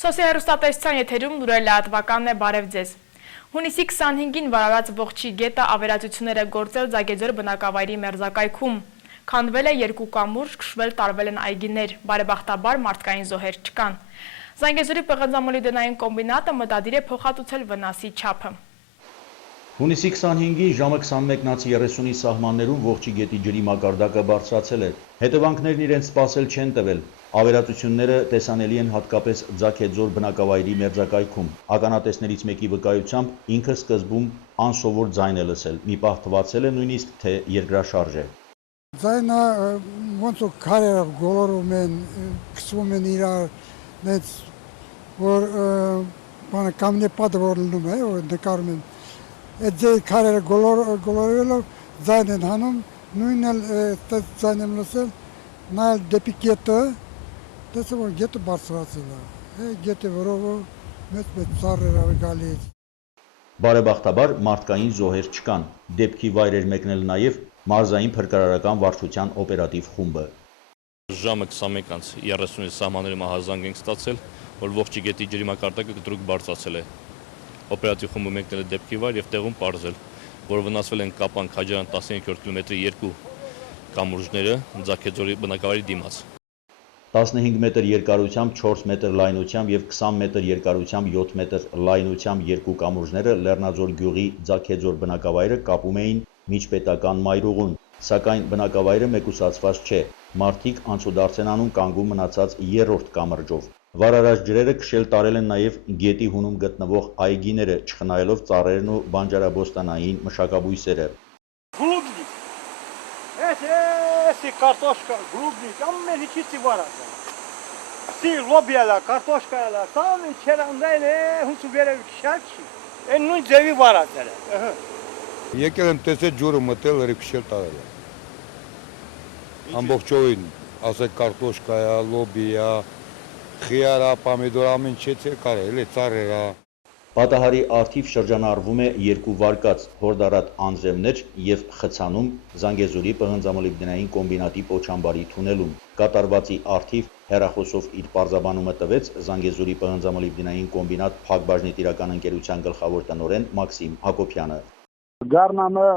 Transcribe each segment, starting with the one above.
Սոսիահեռուստատեսության եթերում լուրեր լրատվականն է, բարև ձեզ։ Հունիսի 25-ին վարարած Ողջի գետը ավերածություններ է գործել Ձագեձոր բնակավայրի մերձակայքում։ Քանդվել է 2 կամուրջ, քշվել տարվել են այգիներ, բարեբախտաբար մարդկային զոհեր չկան։ Զանգեզուրի պղնձամոլիբդենային կոմբինատը մտադիր է փոխհատուցել վնասի չափը։ Հունիսի 25-ին ժամը 21:30-ի սահմաններում Ողջի գետի ջրի մակարդակը բարձրացել է։ Հետևանքներն իրենց սպասել չեն տվել։ Ավերածությունները տեսանելի են հատկապես Ձագեձոր բնակավայրի մերձակայքում։ Ականատեսներից մեկի վկայությամբ ինքը սկզբում անսովոր ձայն է լսել։ Մի պահ թվացել է նույնիսկ, թե երկրաշարժ է։ Ձայնը ոնց որ քարերը գոլորում են, քսվում են իրար, մեծ որ բանը կամնեպատը որ լինում է, որ նկարում են։ Այդ ձեր քարերը գոլորելով ձայն են հանում, նույնն էլ ձայն եմ լսել, նայել դեպի գետը, տեսել որ գետը բարձրացել է, գետը որով մեծ ծառեր ավ գալիս։ Բարեբախտաբար մարդկային զոհեր չկան։ Դեպքի վայր էր մեկնել նաև մարզային փրկարարական վարչության օպերատիվ խումբը։ Ժամը 21:30-ի սահմաններում ահազանգ ենք ստացել, որ Ողջի գետի ջրի մակարդակը կտրուկ բարձրացել է։ Օպերատիվ խումբը մեկնել է դեպքի վայր եւ տեղում պարզել, որ վնասվել են Կապան Քաջարյան 15-րդ կիլոմետրի 2 կամուրջները Ձագեձորի բնակավայրի դիմաց։ 15 մետր երկարությամբ, 4 մետր լայնությամբ եւ 20 մետր երկարությամբ, 7 մետր լայնությամբ 2 կամուրջները Լեռնաձոր գյուղի Ձագեձոր բնակավայրը կապում էին միջպետական մայրուղուն, սակայն բնակավայրը մեկուսացված չէ։ Մարդիկ անցուդարձ են անում կանգուն մնացած 3-րդ կամրջով։ Վարարած ջրերը քշել տարել են նաև գետի հունում գտնվող այգիները, չխնայելով ծառերն ու բանջարաբոստանային մշակաբույսերը։ Картошка, грудник, ամեն ինչի վարած է։ Սի լոբիալա, կարտոշկայալա, սամ չերանդայն է, հունց ու վերև քշալչի։ Այն նույն ձևի վարած է։ Եկել եմ տեսել ջուրը մտել էր քշել տարել է։ Ամբողջովին, ասեք կարտոշկայա, լոբիա, խիարա, պամիդոր ամեն ինչ կարել է, ծառերա։ Պատահարի արդիվ շրջանառվում է 2 վարկած հորդառատ անձրևներ եւ խցանում Զանգեզուրի պղնձամոլիբդենային կոմբինատի պոչամբարի թունելում։ Կատարվածի արդիվ հեռախոսով իր պարզաբանումը տվեց Զանգեզուրի պղնձամոլիբդենային կոմբինատ Փակbaşնի տիրական ընկերության գլխավոր տնօրեն Մաքսիմ Հակոբյանը։ Գառնանը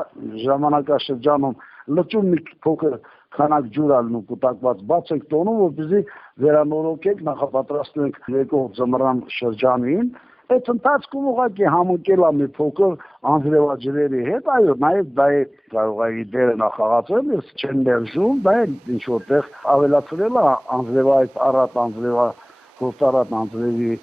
ժամանակաշրջանում լճում մի փոքր քանակ ջուր ալնում կուտակված բաց ենք տոնում, որպեսզի վերանորոգենք, նախապատրաստենք եկող ձմռան շրջանին։ Այդ ընթացքում ուղղակի համընկել մի փոքր անձրևաջրերի հետ, այո, նաև դա է կարող է իր դերը նախաղացել, ես չեմ ներժում, դա է ինչ որտեղ ավելացրել է անձրևային առատ անձրևա հորտառատ անձրևի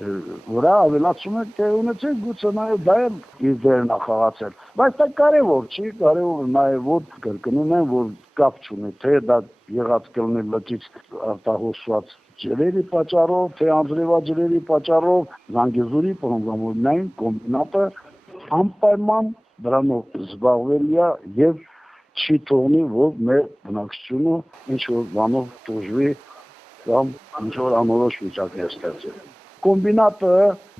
վրա ավելացում է տեղ ունեցել, գուցե նաև դա է իր դերը նախաղացել, բայց դա կարևոր չի, կարևոր նաև որ կրկնում եմ, որ կապ չունի, թե դա եղած կլինի լճից արտահոսված ջրերի պատճառով, թե անձրևաջրերի պատճառով Զանգեզուրի պղնձամոլիբդենային կոմբինատը անպայման դրանով զբաղվելի է եւ չի թողնի, որ մեր բնակչությունը ինչ որ բանով տուժվի կամ ինչ որ անորոշ վիճակներ ստեղծի։ Կոմբինատը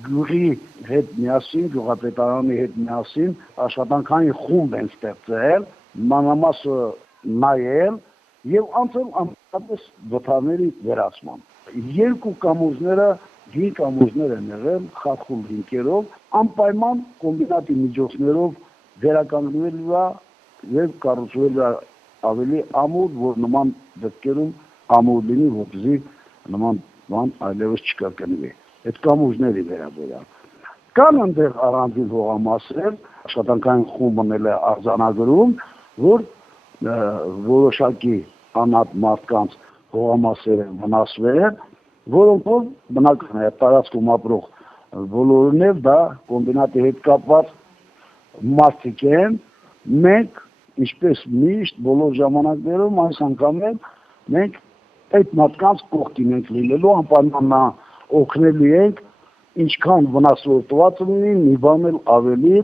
գյուղի հետ միասին, գյուղապետարանի հետ միասին աշխատանքային խումբ են ստեղծել, մանրամասը նայել եւ անցել անպայման վթարների վերացման։ 2 կամուրջները, 5 կամուրջներ են եղել խախուլ հիմքերով, անպայման կոմբինատի միջոցներով վերականգնվել է եւ կառուցվել է ավելի ամուր, որ նման դեպքերում ամուր լինի, որպեսզի նման բան այլևս չկրկնվի։ Այդ կամուրջների վերաբերյալ կան այնտեղ առանձին հողամասեր, աշխատանքային խումբն էլ է արձանագրում, որ որոշակի անհատ մարդկանց հողամասեր են վնասվել, որոնքով բնական է տարածքում ապրող բոլորն էլ դա կոմբինատի հետ կապված մարդիկ են, մենք ինչպես միշտ բոլոր ժամանակներում այս անգամ մենք այդ մարդկանց կողքին ենք լինելու, անպայման օգնելու ենք, ինչքան վնասորդված լինի, մի բան էլ ավելի,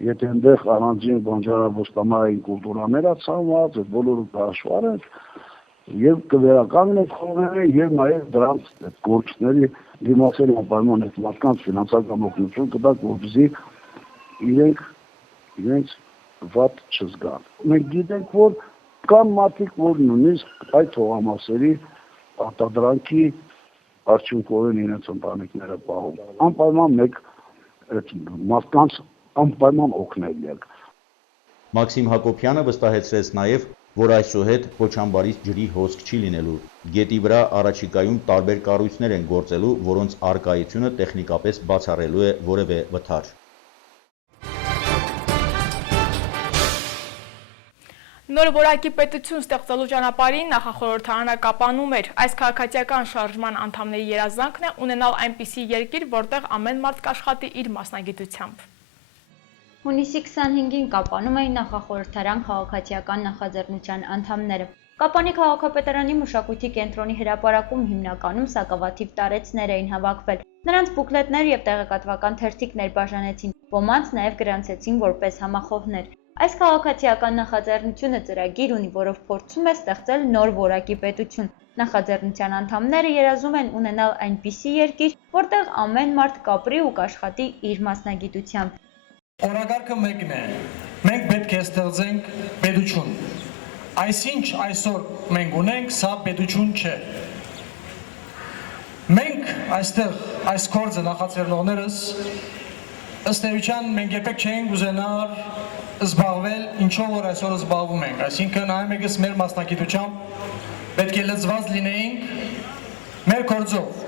եթե այնտեղ առանձին բանջարաբոստանային կուլտուրաներ ացանված, այդ բոլորը հաշվառենք եւ կվերականգնենք խորները եւ նաեւ դրանց գործների դիմացել անպայման այդ մարդկանց ֆինանսական օգնություն կտակ, որպեսզի իրենց վատ չզգան։ Մենք գիտենք, որ կան մարդիկ, որ նույնիսկ այդ հողամասերի արտադրանքի արդյունքորեն իրենց ընտանիքները պահում։ Անպայման մեկ այդ մարդկանց անպայման օգնել եք։ Մաքսիմ Հակոբյանը վստահեցրեց նաև, որ այսուհետ Կոչամբարից ջրի հոսք չի լինելու։ Գետի վրա առաջիկայում տարբեր կառույցներ են գործելու, որոնց առկայությունը տեխնիկապես բացառելու է որևէ վթար։ Նոր որակի պետություն ստեղծելու ճանապարհին նախախորհրդարանը կապանում էր։ Այս քաղաքացիական շարժման անդամների երազանքն է ունենալ այնպիսի երկիր, որտեղ ամեն մարդ կաշխատի իր մասնագիտությամբ։ Հունիսի 25-ին կապանում էին նախախորհրդարան քաղաքացիական նախաձեռնության անդամները։ Կապանի քաղաքապետարանի մշակույթի կենտրոնի հրապարակում հիմնականում սակավաթիվ տարեցներ էին հավաքվել։ Նրանց բուկլետներ եւ տեղեկատվական թերթիկներ բաժանեցին, ոմանց նաեւ գրանցեցին որպես համախոհներ։ Այս քաղաքացիական նախաձեռնությունը ծրագիր ունի, որով փորձում է ստեղծել նոր որակի պետություն։ Նախաձեռնության անդամները երազում են ունենալ այնպիսի երկիր, որտեղ ամեն մարդ կապրի ու կաշխատի իր մասնագիտությամբ։ Օրակարգը մեկն է։ Մենք պետք է ստեղծենք պետություն։ Այսինչ այսօր մենք ունենք, սա պետություն չէ։ Մենք այստեղ այս գործը նախաձեռնողներս ըստ էության մենք երբեք չենք ուզենար զբաղվել ինչով որ այսօր զբաղվում ենք, այսինքն ամենևս մեր մասնագիտությամբ պետք է լծված լինեինք մեր գործով։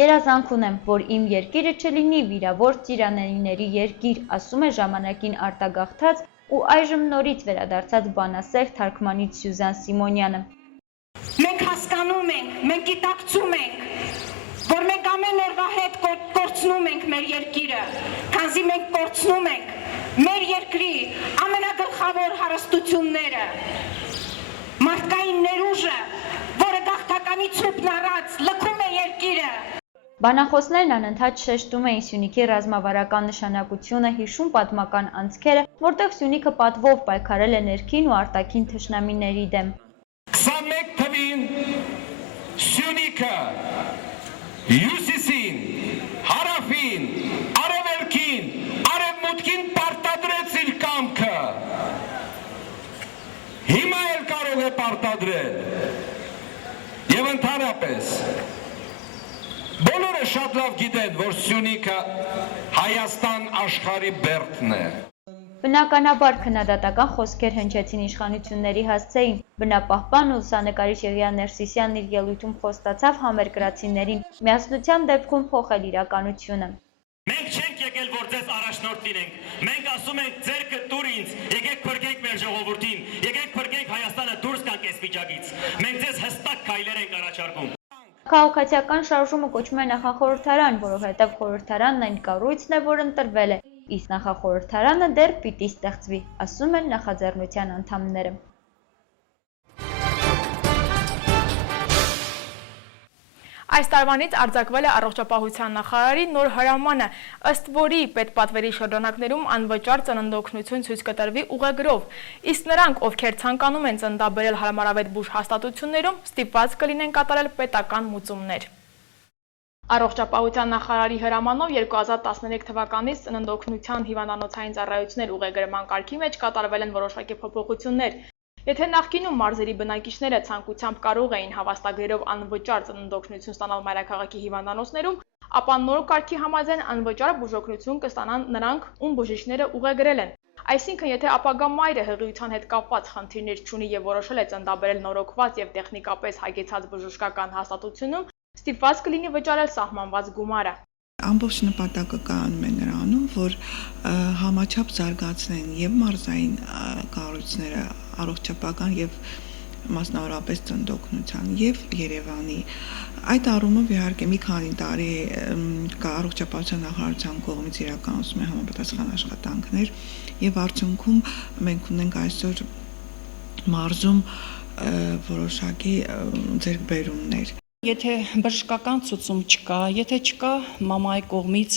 Երազանք ունեմ, որ իմ երկիրը չլինի վիրավոր ծիրանենիների երկիր, ասում է ժամանակին արտագաղթած ու այժմ նորից վերադարձած բանասեր թարգմանիչ Սյուզան Սիմոնյանը։ Մենք հասկանում ենք, մենք գիտակցում ենք, որ մենք ամեն օրվա հետ կորցնում ենք մեր երկիրը, քանզի մենք կորցնում ենք մեր երկրի ամենագլխավոր հարստությունները, մարդկային ներուժը, որը գաղթականի ցուպն առած լքում է երկիրը։ Բանախոսներն անընդհատ շեշտում էին Սյունիքի ռազմավարական նշանակությունը, հիշում պատմական անցքերը, որտեղ Սյունիքը պատվով պայքարել է ներքին ու արտաքին թշնամիների դեմ։ 21 թվին Սյունիքը հյուսիսին, հարավին, արևելքին, արևմուտքին պարտադրեց իր կամքը։ Հիմա էլ կարող է պարտադրել։ Եվ ընդհանրապես բոլորը շատ լավ գիտեն, որ Սյունիքը Հայաստան աշխարհի բերդն է։ Բնականաբար քննադատական խոսքեր հնչեցին իշխանությունների հասցեին։ Բնապահպան ու լուսանկարիչ Եղիան Ներսիսյանն իր ելույթում խոստացավ համերկրացիներին միասնության դեպքում փոխել իրականությունը։ Մենք չենք եկել, որ ձեզ առաջնորդ լինենք։ Մենք ասում ենք, ձերքը տուր ինձ, եկեք փրկենք մեր ժողովրդին, եկեք փրկենք Հայաստանը դուրս գանք այս վիճակից։ Մենք ձեզ հստակ քայլեր ենք առաջարկում։ Քաղաքացիական շարժումը կոչվում է նախախորհրդարան, որովհետև խորհրդարանն այն կառույցն է, որ ընտրվել է, իսկ նախախորհրդարանը դեռ պիտի ստեղծվի, ասում են նախաձեռնության անդամները։ Այս տարվանից արձակվել է առողջապահության նախարարի նոր հրամանը, ըստ որի պետպատվերի շրջանակներում անվճար ծննդօգնություն ցույց կտրվի ուղեգրով, իսկ նրանք, ովքեր ցանկանում են ծննդաբերել հարմարավետ բուժ հաստատություններում, ստիպված կլինեն կատարել պետական մուծումներ։ Առողջապահության նախարարի հրամանով 2013 թվականից ծննդօգնության հիվանդանոցային ծառայություններ ուղեգրման կարգի մեջ կատարվել են որոշակի փոփոխություններ։ Եթե նախկինում մարզերի բնակիչները ցանկությամբ կարող էին հավաստագրերով անվճար ծննդօգնություն ստանալ մայրաքաղաքի հիվանդանոցներում, ապա նոր կարգի համաձայն անվճար բուժօգնություն կստանան նրանք, ում բուժիչները ուղեգրել են։ Այսինքն, եթե ապագա մայրը հղիության հետ կապված խնդիրներ չունի եւ որոշել է ծննդաբերել նորոգված եւ տեխնիկապես հագեցած բժշկական հաստատությունում, ստիպված կլինի վճարել սահմանված գումարը։ Ամբողջ նպատակը կայանում է նրանում, որ համաչափ զարգացնեն եւ մարզային կառույցները առողջապահական եւ մասնավորապես ծննդօգնության եւ Երևանի։ Այդ առումով իհարկե մի քանի տարի առողջապահության նախարարության կողմից իրականացում է համապատասխան աշխատանքներ եւ արդյունքում մենք ունենք այսօր մարզում որոշակի ձեռքբերումներ։ Եթե բժշկական ցուցում չկա, եթե չկա մամայի կողմից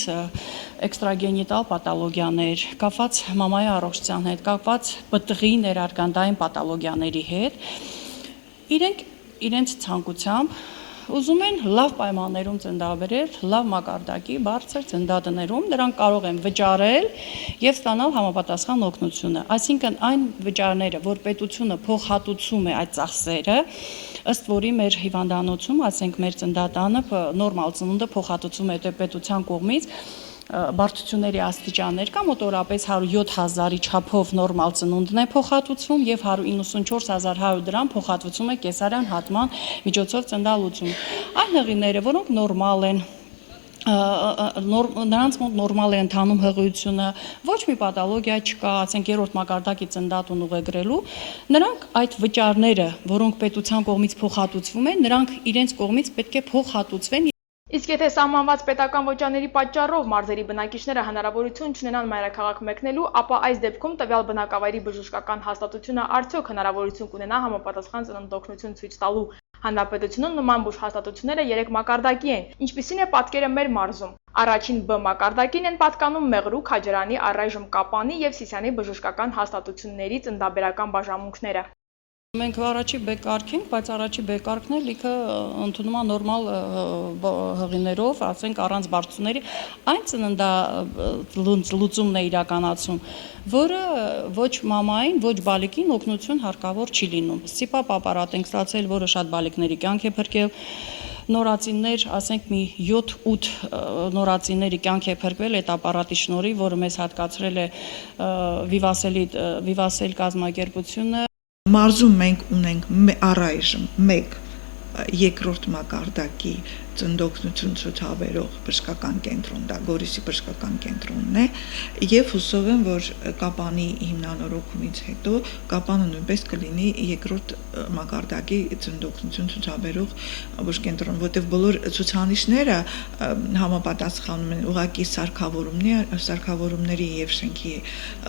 էքստրագենիտալ պաթոլոգիաներ, կապված մամայի առողջության հետ, կապված պտղի ներարգանդային պաթոլոգիաների հետ, իրենք իրենց ցանկությամբ ուզում են լավ պայմաններում ծննդաբերել, լավ մակարդակի, բարձր ծննդատներում, դրանք կարող են վճարել եւ ստանալ համապատասխան օգնությունը։ Այսինքն այն վճարները, որ պետությունը փոխհատուցում է այդ ծախսերը, ըստ որի մեր հիվանդանոցում, ասենք մեր ծննդատանը նորմալ ծնունդը փոխհատուցում է պետության կողմից բարդությունների աստիճաններ կա, մոտորապես 107,000-ի չափով նորմալ ծնունդն է փոխհատուցվում եւ 194,100 դրամ փոխհատուցում է կեսարյան հատման միջոցով ծննդալուծում։ Այն հղիները, որոնք նորմալ են, նրանց մոտ նորմալ է ընթանում հղիությունը, ոչ մի պաթոլոգիա չկա, ասենք երրորդ մակարդակի ծննդատուն ուղեգրելու, նրանք այդ վճարները, որոնք պետության կողմից փոխհատուցվում են, նրանք իրենց կողմից պետք է փոխհատուցվեն։ Իսկ եթե սահմանված պետական ոճաների պատճառով մարզերի բնակիչները հնարավորություն չունենան մայրաքաղաք մեկնելու, ապա այս դեպքում տվյալ բնակավայրի բժշկական հաստատությունը արդյոք հնարավորություն կունենա համապատասխան ծննդօգնություն ցույց տալու։ Հանրապետությունում նման բուժհաստատությունները 3 մակարդակի են, ինչպիսին է պատկերը մեր մարզում։ Առաջին B մակարդակին են պատկանում Մեղրու, Քաջարանի, առայժմ Կապանի եւ Սիսիանի բժշկական հաստատությունների ծննդաբերական բաժանմունքները։ Մենք առաջի B կարգ ենք, բայց առաջի B կարգն էլ լիքը ընդունում է նորմալ հղիներով, ասենք առանց բարդությունների, այն ծննդալուծումն է իրականացում, որը ոչ մամային, ոչ բալիկին օգնություն հարկավոր չի լինում։ Սիպապ ապարատ ենք ստացել, որը շատ բալիկների կյանք է փրկել։ Նորածիններ, ասենք մի 7-8 նորածինների կյանք է փրկվել այդ ապարատի շնորհիվ, որը մեզ հատկացրել է Վիվասել կազմակերպությունը։ Մարզում մենք ունենք առայժմ 1 երկրորդ մակարդակի ծննդօգնություն ցուցաբերող բժշկական կենտրոն, դա Գորիսի բժշկական կենտրոնն է, եւ հուսով եմ, որ Կապանի հիմնանորոգումից հետո Կապանը նույնպես կլինի երկրորդ մակարդակի ծննդօգնություն ցուցաբերող բուժկենտրոն, որտեղ բոլոր ցուցանիշները համապատասխանում են ուղղակի սարքավորումների եւ շենքի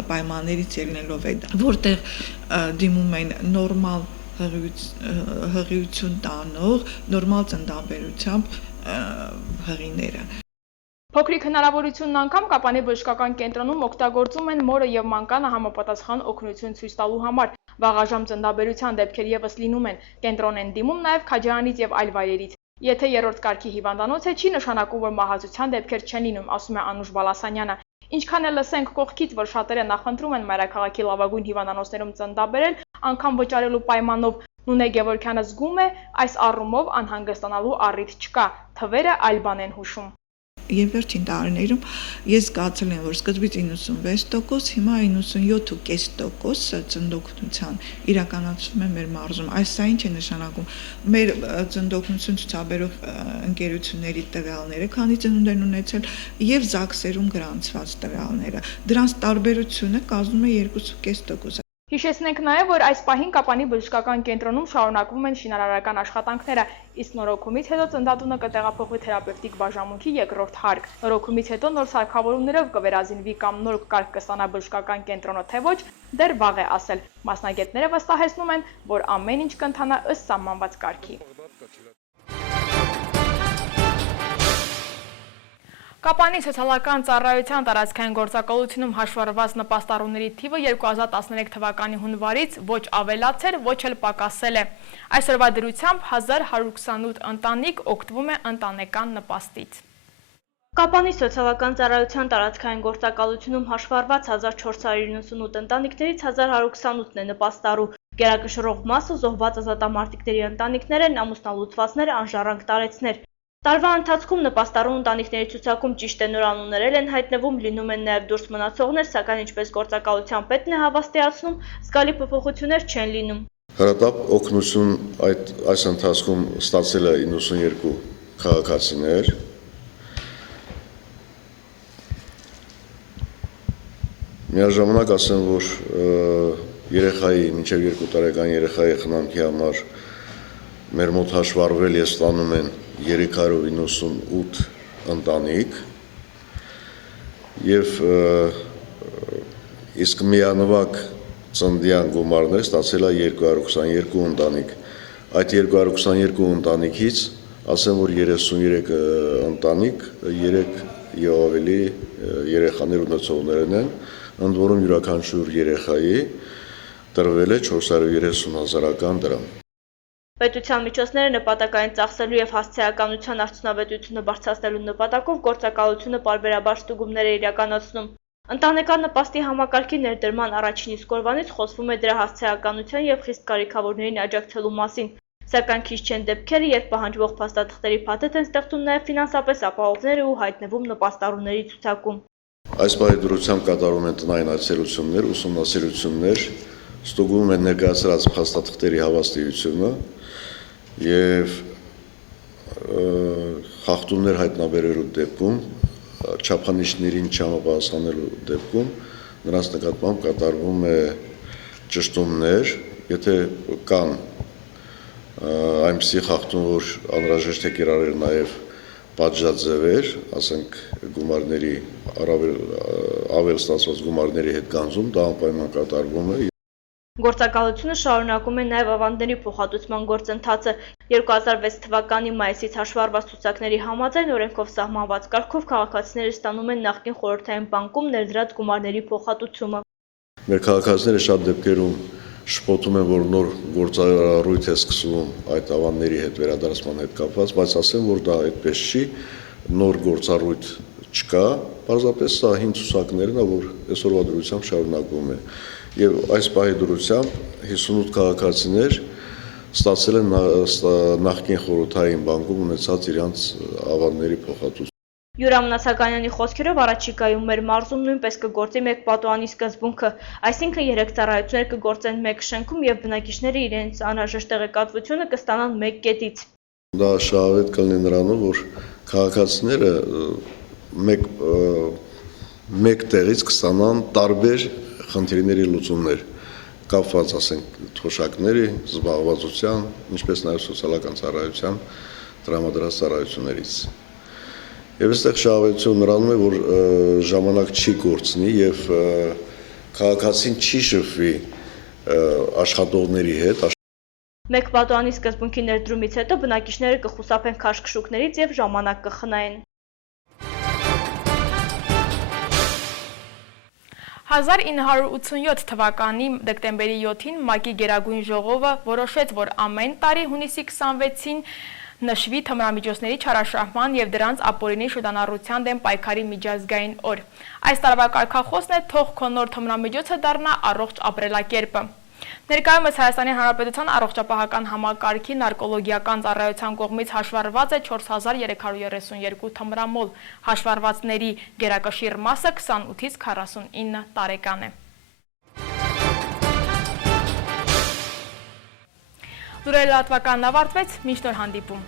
պայմաններից ելնելով է, որտեղ դիմում են նորմալ հղիություն տանող, նորմալ ծննդաբերությամբ հղիները։ Փոքրիկ հնարավորությունն անգամ Կապանի բժշկական կենտրոնում օգտագործում են մորը եւ մանկանը համապատասխան օգնություն ցույց տալու համար։ Վաղաժամ ծննդաբերության դեպքեր եւս լինում են։ Կենտրոն են դիմում նաեւ Քաջարանից եւ այլ վայրերից։ Եթե երրորդ կարգի հիվանդանոց է, չի նշանակում, որ մահացության դեպքեր չեն լինում, ասում է Անուշ Բալասանյանը։ Ինչքան էլ լսենք կողքից, որ շատերը նախընտրում են մայրաքաղաքի լավագույն հիվանդանոցներում ծննդաբերել, անգամ վճարելու պայմանով, Նունե Գևորգյանը զգում է, այս առումով անհանգստանալու առիթ չկա, թվերը այլ բան են հուշում։ Եվ վերջին տարիներում ես զգացել եմ, որ սկզբից 96%, հիմա 97.5% ծննդօգնության իրականացվում է մեր մարզում։ Այս սա ինչ է նշանակում։ Մեր ծննդօգնություն ցուցաբերող ընկերությունների տվյալները, քանի ծնունդ են ունեցել, եւ ԶԱԳՍ-երում գրանցված տվյալները։ Դրանց տարբերությունը կազմում է 2.5%։ Հիշեցնենք նաև, որ այս պահին Կապանի բժշկական կենտրոնում շարունակվում են շինարարական աշխատանքները, իսկ նորոգումից հետո ծննդատունը կտեղափոխվի թերապևտիկ բաժանմունքի երկրորդ հարկ։ Նորոգումից հետո նոր սարքավորումներով կվերազինվի կամ նոր կարգ կստանա բժշկական կենտրոնը, թե ոչ, դեռ վաղ է ասել։ Մասնագետները վստահեցնում են, որ ամեն ինչ կընթանա ըստ սահմանված կարգի։ Կապանի սոցիալական ծառայության տարածքային գործակալությունում հաշվառված նպաստառուների թիվը 2013 թվականի հունվարից ոչ ավելացել, ոչ էլ պակասել է։ Այսօրվա դրությամբ 1128 ընտանիք օգտվում է ընտանեկան նպաստից։ Կապանի սոցիալական ծառայության տարածքային գործակալությունում հաշվառված 1498 ընտանիքներից 1128-ն է նպաստառու։ Գերակշռող մասը զոհված ազատամարտիկների ընտանիքներ են, ամուսնալուծվածները անժառանգ տարեցներ։ Տարվա ընթացքում նպաստառու ընտանիքների ցուցակում ճիշտ է նոր անուններ են հայտնվում, լինում են նաև դուրս մնացողներ, սակայն ինչպես գործակալության պետն է հավաստիացնում, զգալի փոփոխություններ չեն լինում։ Հրատապ օգնություն այս ընթացքում ստացել է 92 քաղաքացիներ։ Միաժամանակ ասեմ, որ երեխայի, մինչև 2 տարեկան երեխայի խնամքի համար մեր մոտ հաշվառվել եւ ստանում են 398 ընտանիք եւ իսկ միանվագ ծննդյան գումարներ ստացել է 222 ընտանիք։ Այդ 222 ընտանիքից ասեմ, որ 33 ընտանիք 3 եւ ավելի երեխաներ ունեցողներն են, ընդ որում յուրաքանչյուր երեխայի տրվել է 430,000 դրամ։ Պետության միջոցները նպատակային ծախսելու եւ հասցեականության արդյունավետությունը բարձրացնելու նպատակով գործակալությունը պարբերաբար ստուգումներ է իրականացնում։ Ընտանեկան նպաստի համակարգի ներդրման առաջին իսկ օրվանից խոսվում է դրա հասցեականության եւ խիստ կարիքավորներին աջակցելու մասին, սակայն քիչ չեն դեպքերը, երբ պահանջվող փաստաթղթերի փաթեթ են ստեղծում նաեւ ֆինանսապես ապահովները ու հայտնվում նպաստառուների ցուցակում։ Այս պահի դրությամբ կատարում են տնային այցելություններ, ուսումնասիրություններ, ստուգում են ներկայացրած փաստաթղթերի հավաստիությունը եւ խախտումներ հայտնաբերելու դեպքում, չափանիշներին չհամապատասխանելու դեպքում նրանց նկատմամբ կատարվում է ճշտումներ, եթե կան այնպիսի խախտում, որ անհրաժեշտ է կիրառել նաեւ պատժաձևեր, ասենք գումարների ավել ստացված գումարների հետ գանձում, դա անպայման կատարվում է։ Գործակալությունը շարունակում է նաև ավանդների փոխհատուցման գործընթացը։ 2006 թվականի մայիսից հաշվառված ցուցակների համաձայն օրենքով սահմանված կարգով քաղաքացիները ստանում են նախկին խորհրդային բանկում ներդրած գումարների փոխհատուցումը։ Մեր քաղաքացիները շատ դեպքերում շփոթում են, որ նոր գործառույթ է սկսվում այդ ավանդների հետ վերադարձման հետ կապված, բայց ասեմ, որ դա այդպես չի, նոր գործառույթ չկա, պարզապես սա հին ցուցակներն է, որ այսօրվա դրությամբ շարունակվում է։ Եվ այս պահի դրությամբ 58 քաղաքացիներ ստացել են նախկին խորհրդային բանկում ունեցած իրենց ավանդների փոխհատուցում։ Յուրամ Նացականյանի խոսքերով առաջիկայում մեր մարզում նույնպես կգործի մեկ պատուհանի սկզբունքը, այսինքն 3 ծառայություններ կգործեն մեկ շենքում եւ բնակիչները իրենց անհրաժեշտ տեղեկատվությունը կստանան մեկ կետից։ Դա շահավետ կլինի նրանով, որ քաղաքացիները մեկ տեղից կստանան տարբեր խնդիրների լուծումներ, կապված ասենք թոշակների, զբաղվածության, ինչպես նաև սոցիալական ծառայության տրամադրած ծառայություններից։ Եվ այստեղ շահավետություն նրանում է, որ ժամանակ չի կորցնի եւ քաղաքացին չի շփվի աշխատողների հետ։ Մեկ պատուհանի սկզբունքի ներդրումից հետո բնակիչները կխուսափեն քաշքշուկներից եւ ժամանակ կխնայեն։ 1987 թվականի դեկտեմբերի 7-ին ՄԱԿ-ի Գերագույն ժողովը որոշեց, որ ամեն տարի հունիսի 26-ին նշվի թմրամիջոցների չարաշահման եւ դրանց ապօրինի շուտանառության դեմ պայքարի միջազգային օր։ Այս տարվա կարգախոսն է «Թող քո նոր թմրամիջոցը դառնա առողջ ապրելակերպը»։ Ներկայումս Հայաստանի Հանրապետության առողջապահական համակարգի նարկոլոգիական ծառայության կողմից հաշվառված է 4332 թմրամոլ, հաշվառվածների գերակշիռ մասը 28-ից 49 տարեկան է։ Լուրերը լատվականն ավարտվեց, մինչ նոր հանդիպում։